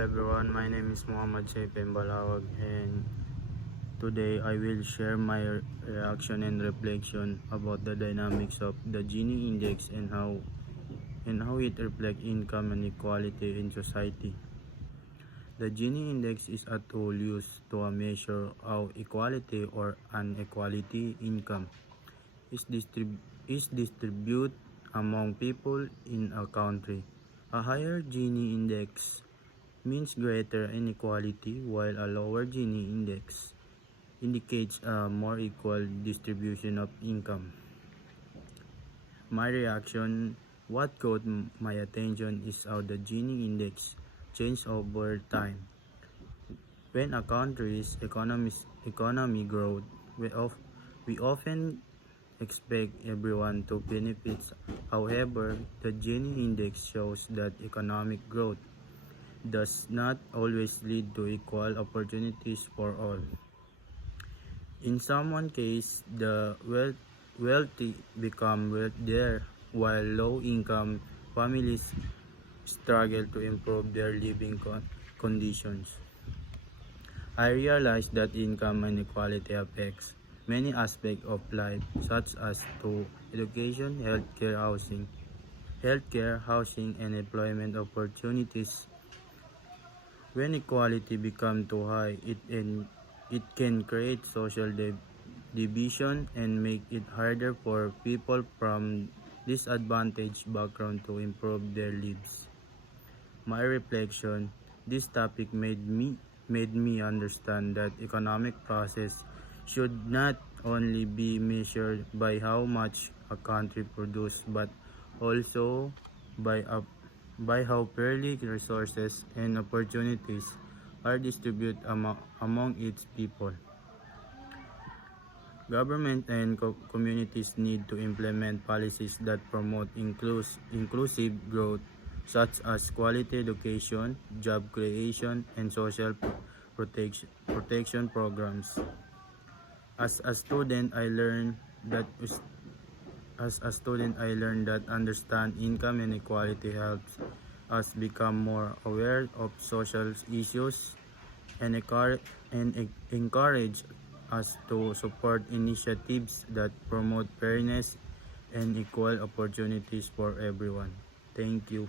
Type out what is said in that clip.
Everyone, my name is Muhammad Shaypen Balawag, and today I will share my reaction and reflection about the dynamics of the Gini index and how it reflects income and equality in society. The Gini index is a tool used to measure how equality or inequality income is distributed among people in a country. A higher Gini index means greater inequality, while a lower Gini index indicates a more equal distribution of income. My reaction, what caught my attention is how the Gini index changes over time. When a country's economy grows, we often expect everyone to benefit. However, the Gini index shows that economic growth does not always lead to equal opportunities for all. In some case, the wealthy become wealthier, while low-income families struggle to improve their living conditions. I realized that income inequality affects many aspects of life, such as to education, healthcare, housing, and employment opportunities. When equality becomes too high, it can create social division and make it harder for people from disadvantaged backgrounds to improve their lives. My reflection, this topic made me understand that economic process should not only be measured by how much a country produces, but also by how fairly resources and opportunities are distributed among its people. Government and communities need to implement policies that promote inclusive growth, such as quality education, job creation, and social protection programs. As a student, I learned that understand income inequality helps us become more aware of social issues and encourage us to support initiatives that promote fairness and equal opportunities for everyone. Thank you.